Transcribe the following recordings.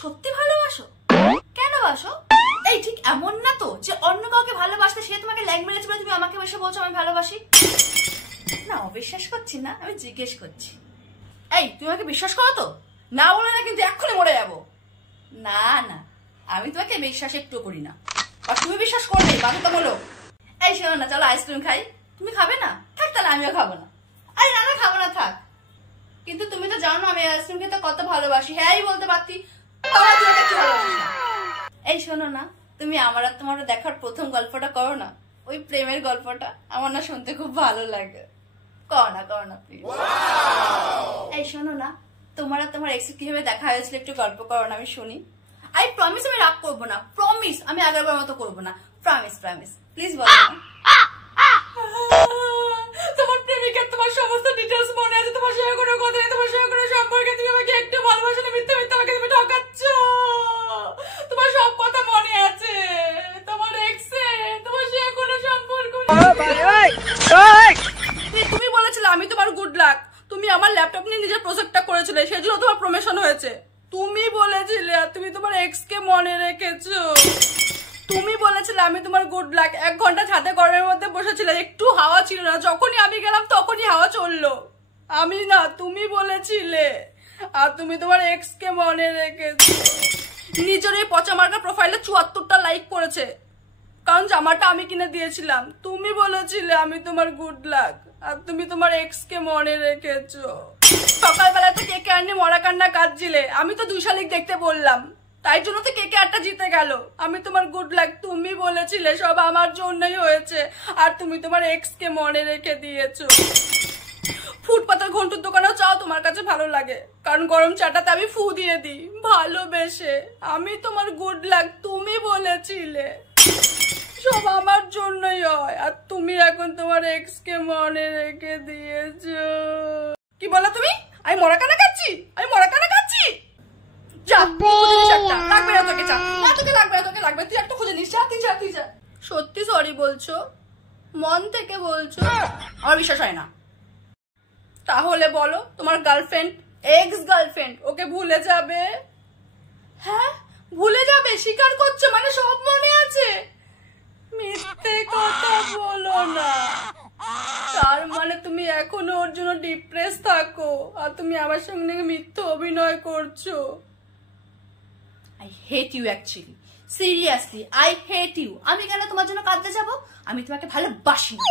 সত্যি ভালোবাসো? কেন বাসো? এই ঠিক এমন না তো যে অন্য কাউকে ভালোবাসতে সে তোমাকে ল্যাগ মেরেছে বলে তুমি আমাকে এসে বলছো আমি ভালোবাসি। না অবিশ্বাস করছি না, আমি জিজ্ঞেস করছি। এই তুমি আমাকে বিশ্বাস করো তো? না বলে না কিন্তু এক্ষুনি মরে যাবো। না না, আমি তোমাকে বিশ্বাস একটু করি না। আর তুমি বিশ্বাস করবে বাধা বলো। এই শোনো না, চলো আইসক্রিম খাই। তুমি খাবে না? থাক তাহলে আমিও খাবো না। আরে না না, খাবো না, থাক। কিন্তু তুমি তো জানো আমি আইসক্রিম খেতে কত ভালোবাসি। হ্যাঁ বলতে পারতি। এই শোনো না, তুমি আমার আর তোমার দেখার প্রথম গল্পটা করো না, ওই প্রেমের গল্পটা। আমার না শুনতে খুব ভালো লাগে। করো না প্লিজ। এই শোনো না, তোমার আর তোমার এক্স কিভাবে দেখা হয়েছিল একটু গল্প করো না, আমি শুনি। আই প্রমিস আমি রাগ করবো না, প্রমিস আমি আগেরবার মতো করবো না, প্রমিস প্লিজ বলো। তোমার প্রেমিকের তোমার সমস্ত ডিটেইলস মনে আছে, তোমার সঙ্গে কোনো কথা নেই, তোমার সঙ্গে কোনো সম্পর্কে তুমি আমাকে একটু ভালোবাসো না, মিথ্যা আমাকে তুমি ঠকাচ্ছ। তোমার সব কথা মনে আছে, তোমার এক্সে তোমার সঙ্গে কোনো সম্পর্ক নেই। তুমি বলেছিলে আমি তোমার গুড লাক, তুমি আমার ল্যাপটপ নিয়ে নিজের প্রজেক্টটা করেছিলে, সেজন্য তোমার প্রমোশন হয়েছে। তুমি বলেছিলে আর তুমি তোমার এক্স কে মনে রেখেছো। তুমি বলেছিলে আমি তোমার গুড লাক, 1 ঘন্টা ছাদে গরমের মধ্যে বসেছিলে, একটু হাওয়া ছিল না, যখনই আমি গেলাম তখনই হাওয়া চললো। আমি না, তুমি বলেছিলে। আর তুমি তোমার এক্স কে মনে রেখেছো। নিজের এই পচা মার্কা প্রোফাইলে 74টা লাইক করেছে, কারণ জামাটা আমি কিনে দিয়েছিলাম। তুমি বলেছিলে আমি তোমার গুড লাক, আর তুমি তোমার এক্স কে মনে রেখেছো। সকালবেলা তো কেকে আর নিয়ে মরা কান্না কাঁদছিলে, আমি তো 2 শালিক দেখতে বললাম, তাই জন্য তো কেকে আরটা জিতে গেল। আমি তোমার গুড লাক, তুমি বলেছিলে সব আমার জন্যই হয়েছে, আর তুমি তোমার এক্স কে মনে রেখে দিয়েছো। ফুটপাতের ঘন্টুর দোকানেও চাও তোমার কাছে ভালো লাগে, কারণ গরম চাটাতে আমি ফু দিয়ে দিই ভালোবেসে। আমি তোমার গুড লাক, তুমি বলেছিলে সব আমার জন্যই হয়, আর তুমি এখন তোমার এক্স কে মনে রেখে দিয়েছো। কি বলো তুমি? আমি মরা কান্না কাচ্ছি? লাগবে না তোকে, তোকে লাগবে, তুই একটা খুঁজে নিস, তুই যা। সত্যি সরি বলছো? মন থেকে বলছো? আমার বিশ্বাস হয় না। তাহলে বলো তোমার গার্লফ্রেন্ড, এক্স গার্লফ্রেন্ড, ওকে ভুলে যাবে? হ্যাঁ ভুলে যাবে, স্বীকার করছো মানে সব মনে আছে? মিথ্যে কথা বলো না। তার মানে তুমি এখনো ওর জন্য ডিপ্রেস থাকো, আর তুমি আমার সঙ্গে মিথ্যে অভিনয় করছো। I hate you actually. Seriously, I hate you. আমি কেন তোমার জন্য কাঁদতে যাব? আমি তোমাকে ভালোবাসি না।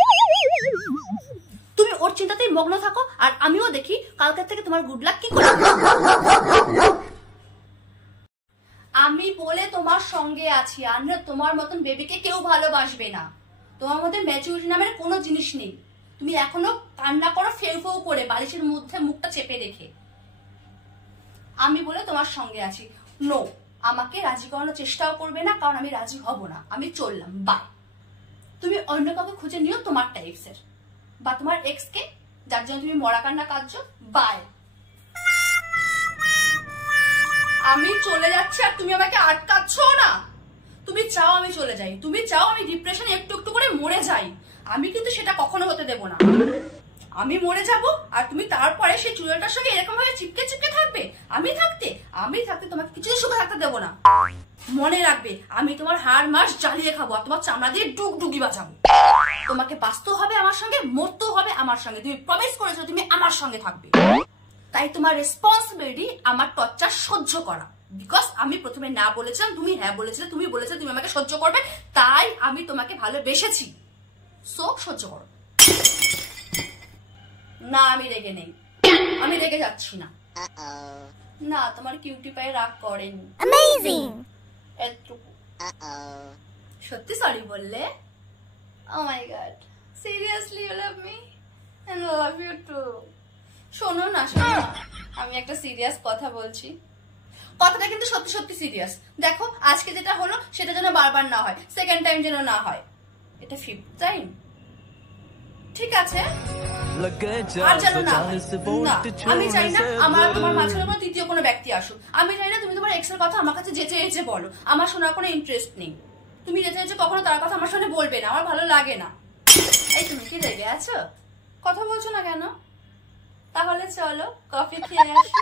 তুমি ওর চিন্তাতেই মগ্ন থাকো, আর আমিও দেখি কালকে থেকে তোমার গুড লাক কি করে। আমি বলে তোমার সঙ্গে আছি, আর না তোমার মতন বেবিকে কেউ ভালোবাসবে না। তোমার মধ্যে ম্যাচুরিটি নামের কোনো জিনিস নেই। তুমি এখনো কান্না করো ফেউ ফেউ করে, বালিশের মধ্যে মুখটা চেপে রেখে। আমি বলে তোমার সঙ্গে আছি। নো, আমাকে রাজি করানোর চেষ্টাও করবে না, কারণ আমি রাজি হব না। আমি চললাম, বাই। তুমি অন্য কাউকে খুঁজে নিও তোমার টাইপসের, বা তোমার এক্স কে, যার জন্য তুমি মরা কান্না কাঁদছো, বাই। আমি চলে যাচ্ছি, আর তুমি আমাকে আটকাচ্ছ না। তুমি চাও আমি চলে যাই, তুমি চাও আমি ডিপ্রেশনে একটু একটু করে মরে যাই, আমি কিন্তু সেটা কখনো হতে দেব না। আমি মরে যাব, আর তুমি তারপরে সেই চুড়ালটার সঙ্গে এরকম ভাবে চিপকে চিপকে থাকবে। আমি থাকতে তোমাকে কিছু সুখে থাকতে দেবো না। মনে রাখবে, আমি তোমার হাড় মাস জ্বালিয়ে খাবো, আর তোমার চামড়া দিয়ে ডুগডুগি বাজাবো। তোমাকে বাঁচতেও হবে আমার সঙ্গে, মরতেও হবে আমার সঙ্গে। তুমি প্রমিস করেছো তুমি আমার সঙ্গে থাকবে, তাই তোমার রেসপন্সিবিলিটি আমার টর্চার সহ্য করা। বিকজ আমি প্রথমে না বলেছিলাম, তুমি হ্যাঁ বলেছিলে, তুমি বলেছিলে তুমি আমাকে সহ্য করবে, তাই আমি তোমাকে ভালোবেসেছি। সো সহ্য করো। না আমি রেগে নেই, আমি রেগে যাচ্ছি না। না তোমার কিউটি পায়ে রাগ করেনি। অ্যামেজিং। এতটুকু। সত্যি সরি বললে? Oh my God, seriously you love me and I love you too. শোনো না, আমি একটা সিরিয়াস কথা বলছি। কথাটা কিন্তু সত্যি সত্যি সিরিয়াস। দেখো আজকে যেটা হলো সেটা যেন বারবার না হয়, সেকেন্ড টাইম যেন না হয়। এটা 5th টাইম, ঠিক আছে? আর যেন না, আমি চাই না আমার তোমার মাঝখানে কোনো তৃতীয় কোনো ব্যক্তি আসুক। আমি চাই না তুমি তোমার এক্স এর কথা আমার কাছে যেচে বলো। আমার শোনার কোনো ইন্টারেস্ট নেই। তুমি যেচে কখনো তার কথা আমার সামনে বলবে না, আমার ভালো লাগে না। এই তুমি কি রেগে আছো? কথা বলছো না কেন? তাহলে চলো কফি খেয়ে আসি।